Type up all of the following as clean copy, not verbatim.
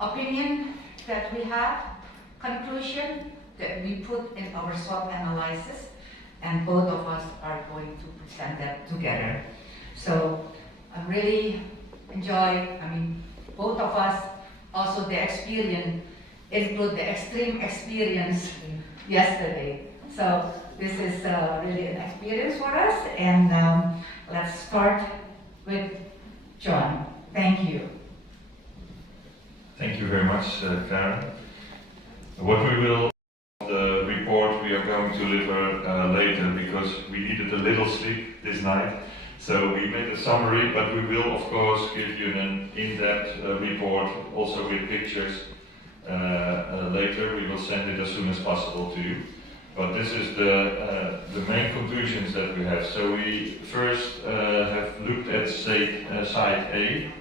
opinion that we have, conclusion that we put in our SWOT analysis, and both of us are going to present that together. So I really enjoy, both of us, also the experience, include the extreme experience yesterday. So this is really an experience for us, and let's start with John. Thank you. Thank you very much, Karen. What we will, the report we are going to deliver later, because we needed a little sleep this night. So we made a summary, but we will of course give you an in-depth report, also with pictures later. We will send it as soon as possible to you. But this is the main conclusions that we have. So we first have looked at site A.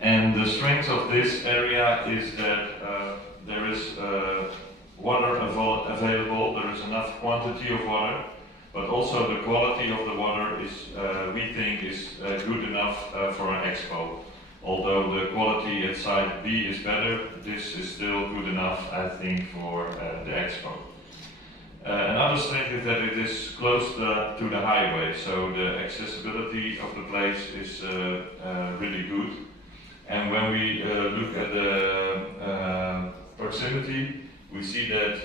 And the strength of this area is that there is water available, there is enough quantity of water, but also the quality of the water is, we think, is good enough for an expo. Although the quality at site B is better, this is still good enough, I think, for the expo. Another strength is that it is close to the highway, so the accessibility of the place is really good. And when we look at the proximity, we see that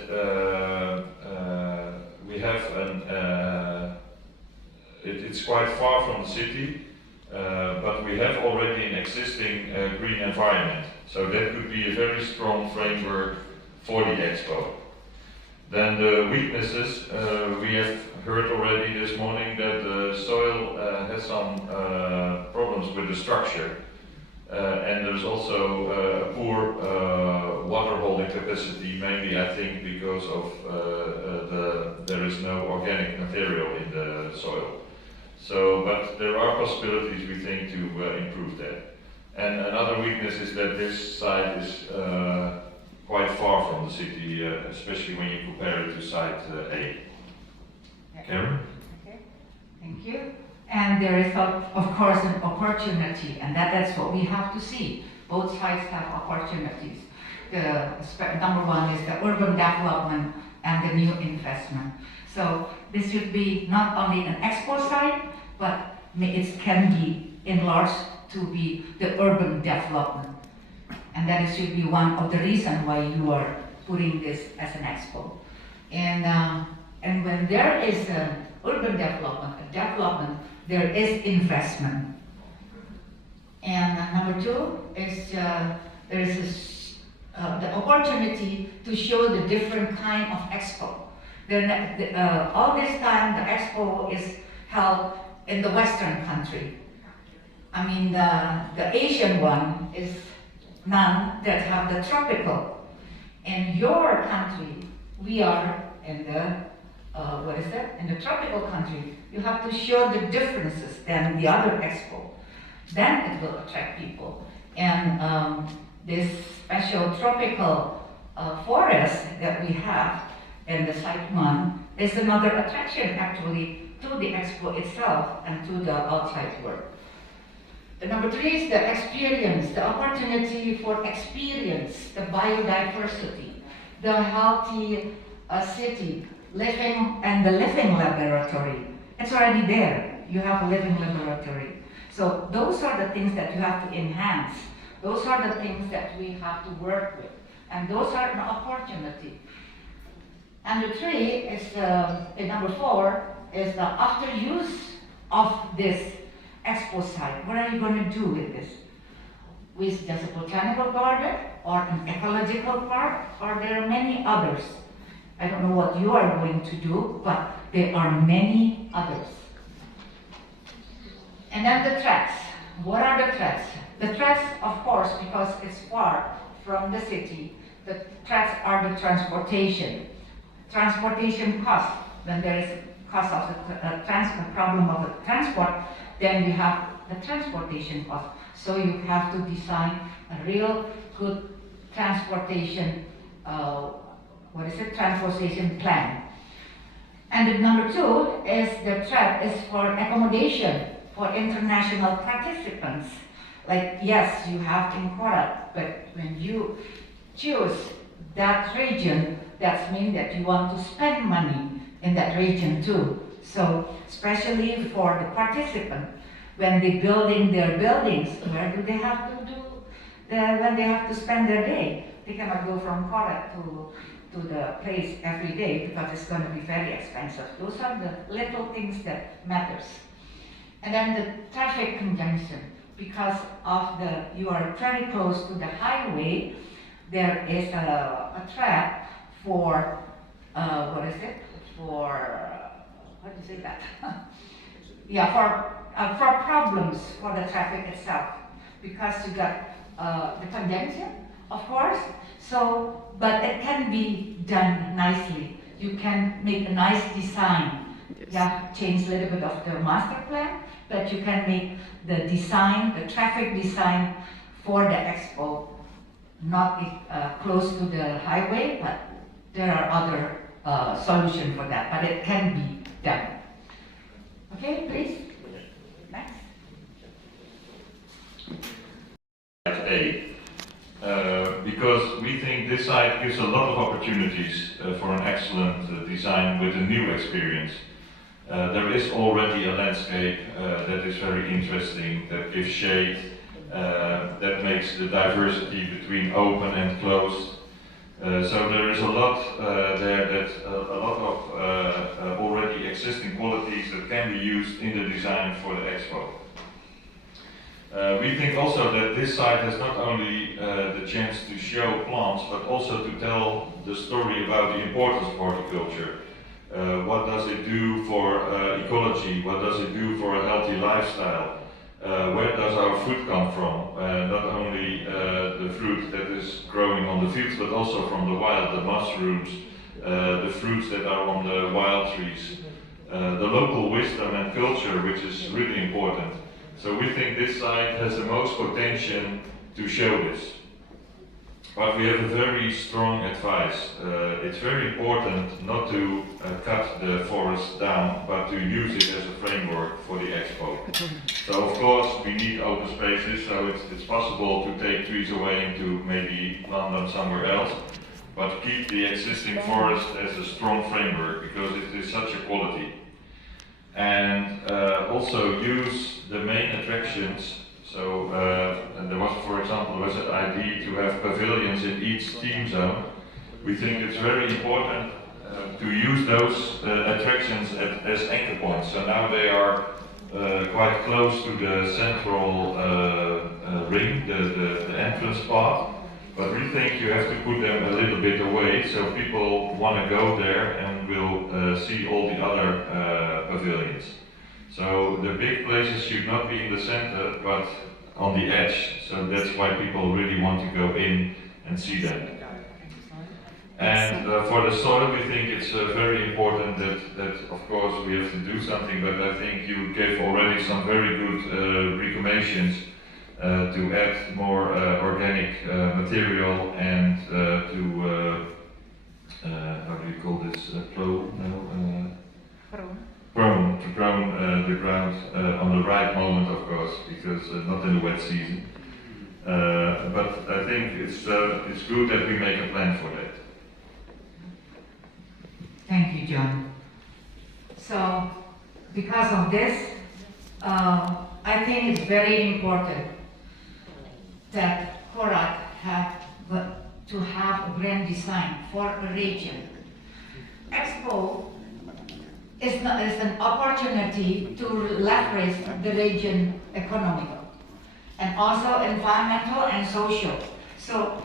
we have it's quite far from the city, but we have already an existing green environment. So that could be a very strong framework for the expo. Then the weaknesses, we have heard already this morning that the soil has some problems with the structure. And there's also a poor water holding capacity, mainly I think because of there is no organic material in the soil. So, but there are possibilities, we think, to improve that. And another weakness is that this site is quite far from the city, especially when you compare it to site A. Karen? Okay, thank you. And there is, of course, an opportunity, and that's what we have to see. Both sides have opportunities. Number one is the urban development and the new investment. So this should be not only an expo site, but it can be enlarged to be the urban development. And that should be one of the reasons why you are putting this as an expo. And when there is an urban development, there is investment. And number two is there is the opportunity to show the different kind of expo. All this time the expo is held in the Western country. I mean the Asian one is none that have the tropical. In your country, we are in the in the tropical country. You have to show the differences than the other expo. Then it will attract people. And this special tropical forest that we have in the Site 1 is another attraction actually to the expo itself and to the outside world. The number three is the experience, the opportunity for experience, the biodiversity, the healthy city, living, and the living laboratory. It's already there. You have a living laboratory. So those are the things that you have to enhance. Those are the things that we have to work with. And those are an opportunity. And the three is, number four, is the after use of this expo site. What are you going to do with this? With just a botanical garden or an ecological park, or there are many others. I don't know what you are going to do, but there are many others. And then the threats. What are the threats? The threats, of course, because it's far from the city, the threats are the transportation. Transportation costs. When there is cost of the problem of the transport, then we have the transportation cost. So you have to design a real good transportation transportation plan. And the number two is the threat is for accommodation for international participants. Like, yes, you have in Korat, but when you choose that region, that means that you want to spend money in that region too. So, especially for the participant, when they're building their buildings, where do they have to do when they have to spend their day? They cannot go from Korat to the place every day because it's going to be very expensive. Those are the little things that matters. And then the traffic congestion, because of you are very close to the highway, there is a threat for, what is it? For, how do you say that? Yeah, for problems for the traffic itself, because you got the congestion, of course. So, but it can be done nicely. You can make a nice design. Yes. You have to change a little bit of the master plan, but you can make the design, the traffic design for the expo, not close to the highway, but there are other solutions for that, but it can be done. Okay, please. Next. Because we think this site gives a lot of opportunities for an excellent design with a new experience. There is already a landscape that is very interesting, that gives shade, that makes the diversity between open and closed. So there is a lot there, that a lot of already existing qualities that can be used in the design for the expo. We think also that this site has not only the chance to show plants, but also to tell the story about the importance of horticulture. What does it do for ecology? What does it do for a healthy lifestyle? Where does our food come from? Not only the fruit that is growing on the fields, but also from the wild, the mushrooms, the fruits that are on the wild trees. The local wisdom and culture, which is really important. So we think this site has the most potential to show this. But we have a very strong advice. It's very important not to cut the forest down, but to use it as a framework for the expo. So of course we need open spaces, so it's possible to take trees away and to maybe plant them somewhere else, but keep the existing forest as a strong framework, because it is such a quality. And also use the main attractions. So and there was, for example, there was an idea to have pavilions in each team zone. We think it's very important to use those attractions as anchor points. So now they are quite close to the central ring, the entrance path. But we think you have to put them a little bit away, so people want to go there and will see all the other pavilions. So the big places should not be in the center, but on the edge. So that's why people really want to go in and see them. And for the soil, we think it's very important that of course we have to do something, but I think you gave already some very good recommendations to add more organic material and to, how do you call this, prone the ground on the right moment, of course, because not in the wet season. But I think it's good that we make a plan for that. Thank you, John. So, because of this, I think it's very important that Korat to have a grand design for a region. Expo is an opportunity to leverage the region economical and also environmental and social. So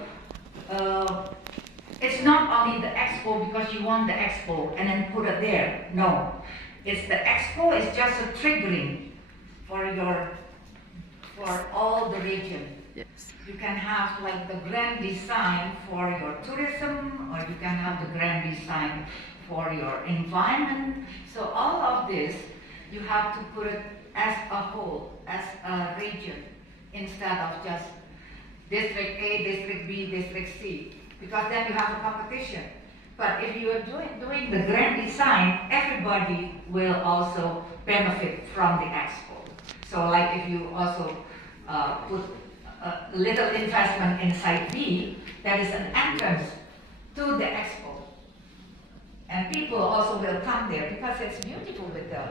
it's not only the expo because you want the expo and then put it there. No, it's the expo is just a triggering for all the region. Yes. You can have like the grand design for your tourism, or you can have the grand design for your environment. So all of this, you have to put it as a whole, as a region, instead of just District A, District B, District C, because then you have a competition. But if you are doing the grand design, everybody will also benefit from the expo. So like if you also put a little investment in site B, that is an entrance to the expo. And people also will come there because it's beautiful with the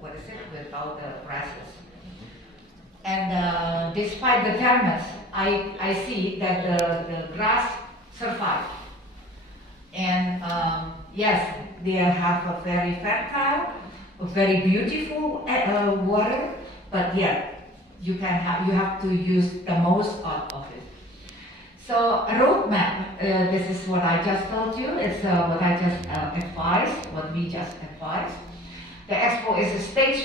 what is it, with all the grasses. And despite the terrace, I see that the grass survived. And yes, they have a very fertile, a very beautiful water, but yeah, you have to use the most of it. So a roadmap, this is what I just told you, it's what I just advised, what we just advised. The expo is a stage